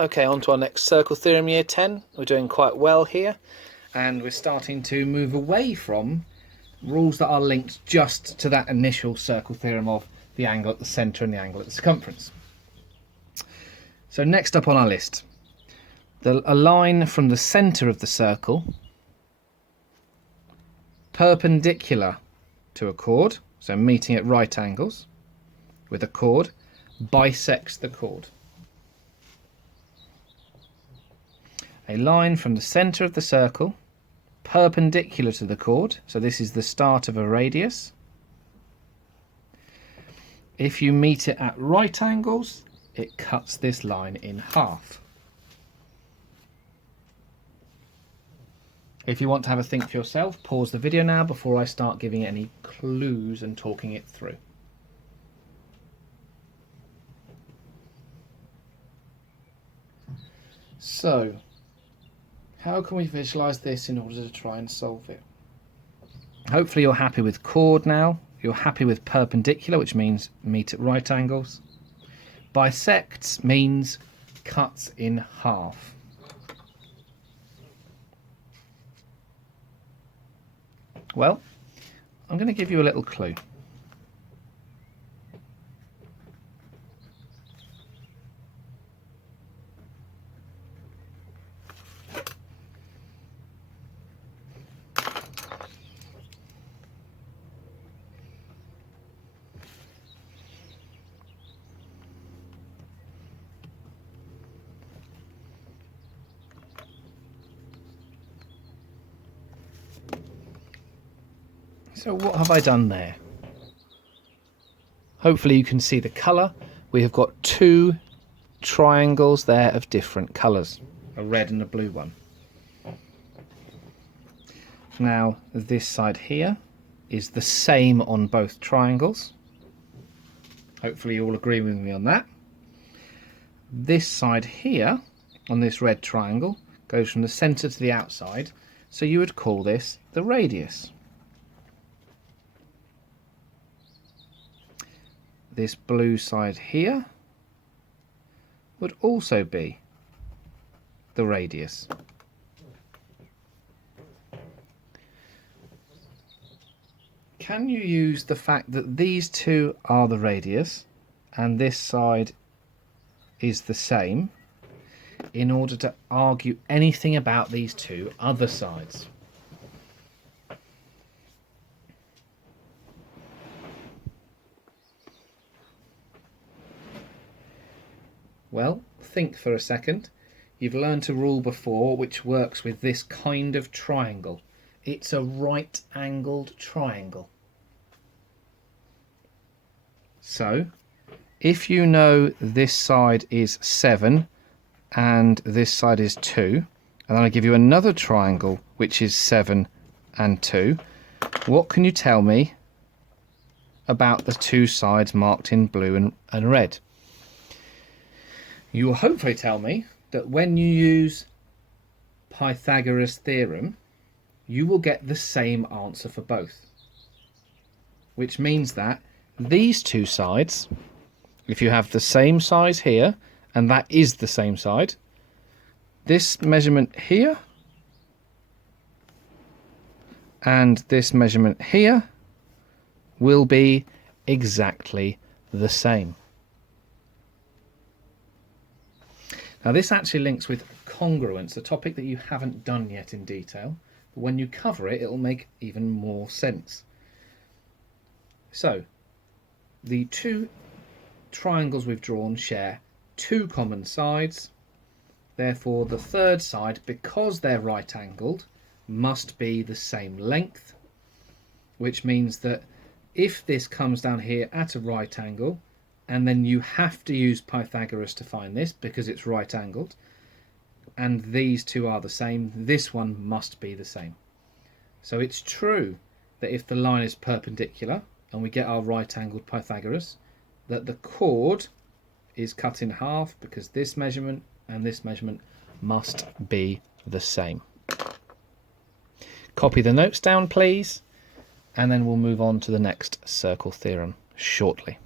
Okay, on to our next circle theorem, year 10. We're doing quite well here, and we're starting to move away from rules that are linked just to that initial circle theorem of the angle at the centre and the angle at the circumference. So next up on our list, a line from the centre of the circle perpendicular to a chord, so meeting at right angles with a chord, bisects the chord. A line from the centre of the circle perpendicular to the chord, so this is the start of a radius. If you meet it at right angles, it cuts this line in half. If you want to have a think for yourself, pause the video now before I start giving it any clues and talking it through. So, how can we visualise this in order to try and solve it? Hopefully you're happy with chord now. You're happy with perpendicular, which means meet at right angles. Bisects means cuts in half. Well, I'm going to give you a little clue. So what have I done there? Hopefully you can see the colour. We have got two triangles there of different colours, a red and a blue one. Now this side here is the same on both triangles. Hopefully you all agree with me on that. This side here on this red triangle goes from the centre to the outside, so you would call this the radius. This blue side here would also be the radius. Can you use the fact that these two are the radius and this side is the same in order to argue anything about these two other sides? Well, think for a second. You've learned a rule before which works with this kind of triangle. It's a right-angled triangle. So, if you know this side is 7 and this side is 2, and then I give you another triangle which is 7 and 2, what can you tell me about the two sides marked in blue and red? You will hopefully tell me that when you use Pythagoras' theorem, you will get the same answer for both. Which means that these two sides, if you have the same size here, and that is the same side, this measurement here and this measurement here will be exactly the same. Now this actually links with congruence, a topic that you haven't done yet in detail, but when you cover it, it'll make even more sense. So, the two triangles we've drawn share two common sides, therefore the third side, because they're right angled, must be the same length, which means that if this comes down here at a right angle, and then you have to use Pythagoras to find this because it's right angled, and these two are the same, this one must be the same. So it's true that if the line is perpendicular and we get our right angled Pythagoras, that the chord is cut in half because this measurement and this measurement must be the same. Copy the notes down please, and then we'll move on to the next circle theorem shortly.